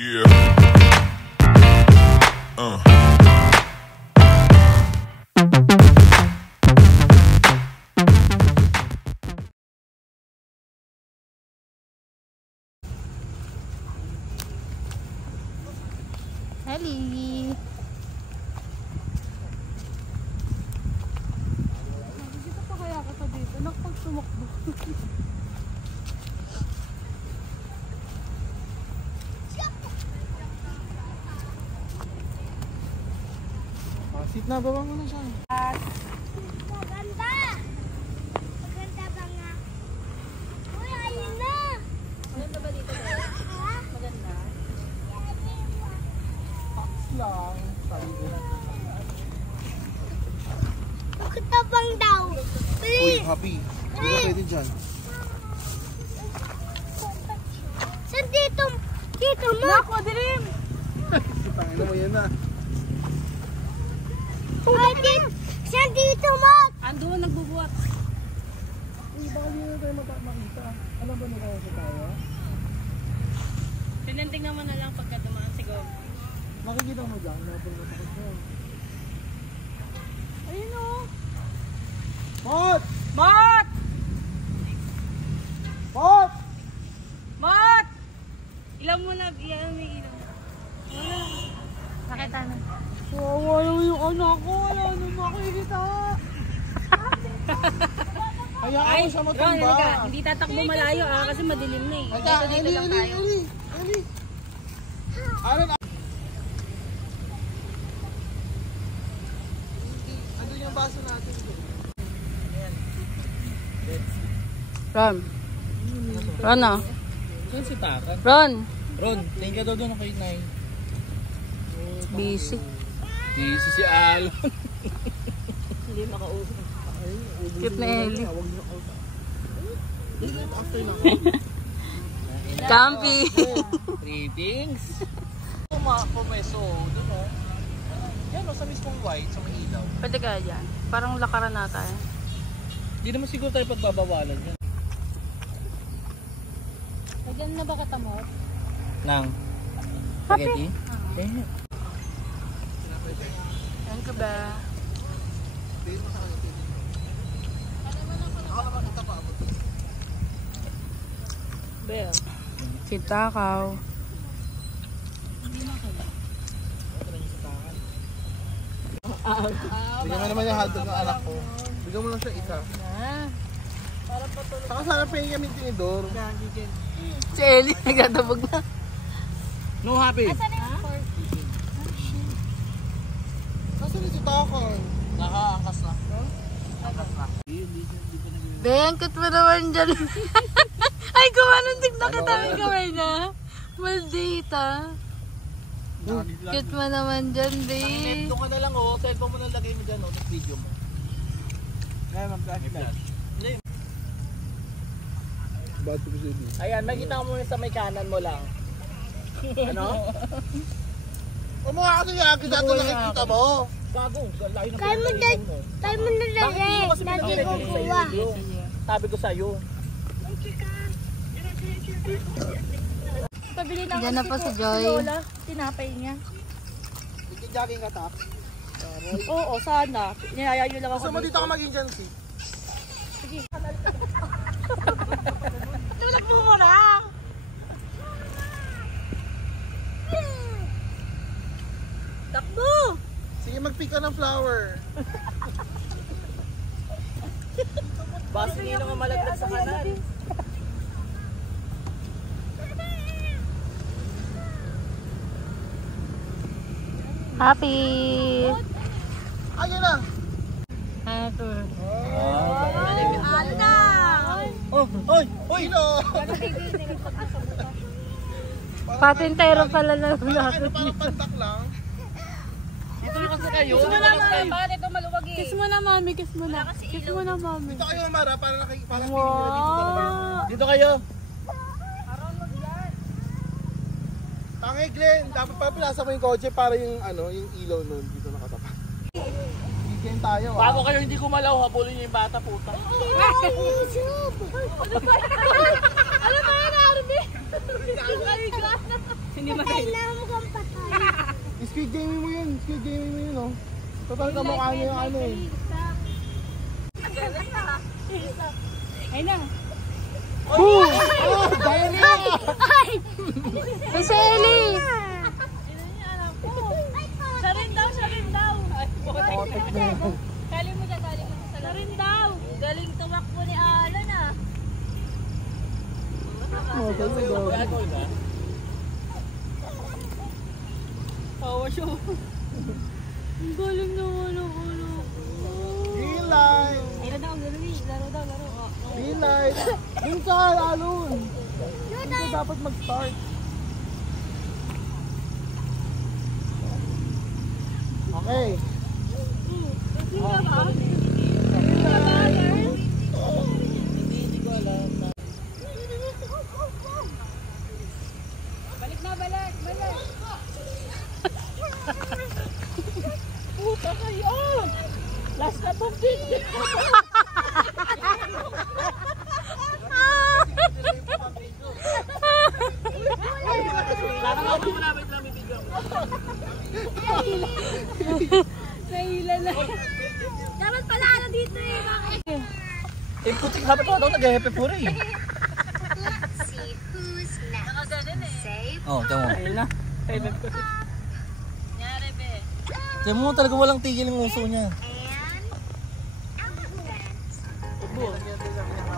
Yeah. Hali. Dito pa kaya ka dito? Nakapagsumakbo. Sit na, baba mo na siya. Maganda! Maganda ba nga? Uy, ayun na! Maganda ba dito? Ha? Maganda. Lang. Sabi ko. Magtabang daw. Uy, happy. Hindi ka pwede dyan. Saan dito? Dito mo? Nako, dilim! Pangina mo yan na. Ay, saan dito mo? Ando, nagbubuhat. Uy, baka hindi na tayo makita. Alam ba nila sa tayo? Tinanting naman na lang pagka dumaan siguro. Makikita mo dyan. Napal mo takot mo. Ayun o. Mot! Mat! Mot! Mat! Ilaw mo na. Iyan, may ilaw. Wala. Nakita na. Wala yung anak ko. Wala na makikita. Hayaan mo siya matumba. Ron, halika. Hindi tatakbo malayo kasi madilim na eh. Dito lang tayo. Eli. Aron, andun yung baso natin. Ron. Ron ah. Saan si Takan? Ron. Ron, tingin ka daw doon ako inay. Busy. Busy si Alon. Hindi makausap. Cute na Eli. Campi. Greetings. Pumeso doon o. Yan o, sa mismong white, sa may ilaw. Pwede kaya dyan. Parang lakaran na tayo. Hindi naman siguro tayo pagbabawalan yan. Lagyan na ba katamot? Nang? Spaghetti? Yan ka ba? Bell. Si Takaw. Bigyan mo naman yung hotdog ng anak ko. Bigyan mo lang siya isa. Saka sana pahingin kami tinidor. Si Ellie nagdadabog na. No happy. Nasaan yung si Takan? Nakaangkas na. Bengkot mo naman dyan. Ay, kumanantig na kita may kamay na. Maldita. Cute mo naman dyan, babe. Doon ka na lang oh. Cellphone mo na lagay mo dyan oh. Tapos video mo. Kaya mag-flashlight. Ayan, makita mo sa may kanan mo lang. Ano? Umuha kasi yung agad natin nakikita mo. Gago, laki ng pinagalitan mo. Tayo mo na lagi. Lagi ko kuha. Sabi ko sa'yo. Pabili na Diyan na po si Joy. Lola, tinapay niya. Jogging ka tap. Oo, sana. Niyaya nyo lang ako. Gusto mo dito ka mag-agency? Tulak mo muna. Takbo! Sige, mag-pick ka ng flower. Basta hindi naman malaglag sa kanan. Happy! Ayun na! Happy! Alda! Oh, oy! Oy! No! Patintero pala na natin. Parang pantak lang. Dito yung kasi kayo. Kiss mo na, mami. Ito maluwag eh. Kiss mo na, mami. Kiss mo na. Kiss mo na, mami. Dito kayo, Mara, para feeling nila Wow! dito kayo. Tangay, Glenn. Dapat pa pinasa mo yung kotse para yung ano, yung ilaw nun dito nakatapat. Weekend tayo ah. Bago kayo hindi kumalaw, habulin niyo yung bata puta. YouTube! Ano ba yan, Arby? Hindi Kailangan mo kang patay. Squid Game mo yun. Squid Game mo yun, oh. Total kamukha niya yung ano eh. Ay na. Oh! Oh! Diarrhea! Ay! Ay, si Ellie! Siya rin daw. Otek na yun. Galing mo dyan, galing mo. Siya rin daw. Galing tumakbo ni Alan ah. Oh, tayo daw. Tawa siya. Ang galing naman ang ulo ko. Green light! Laro daw. Green light! Dun ka, Alon! Dun ka dapat mag-start. Okay. Balik. Puta kayo! Last na to, Pete! Nahila na. Dapat pala ano dito eh. Bakit? Eh, putik hapit ko daw nag-hepe pura eh. Let's see who's next. Nakaganon eh. Save. Oh, tama mo. Ayun na. Favorite ko. Nyari be. Tama mo talaga walang tigil yung uso niya. And elephant.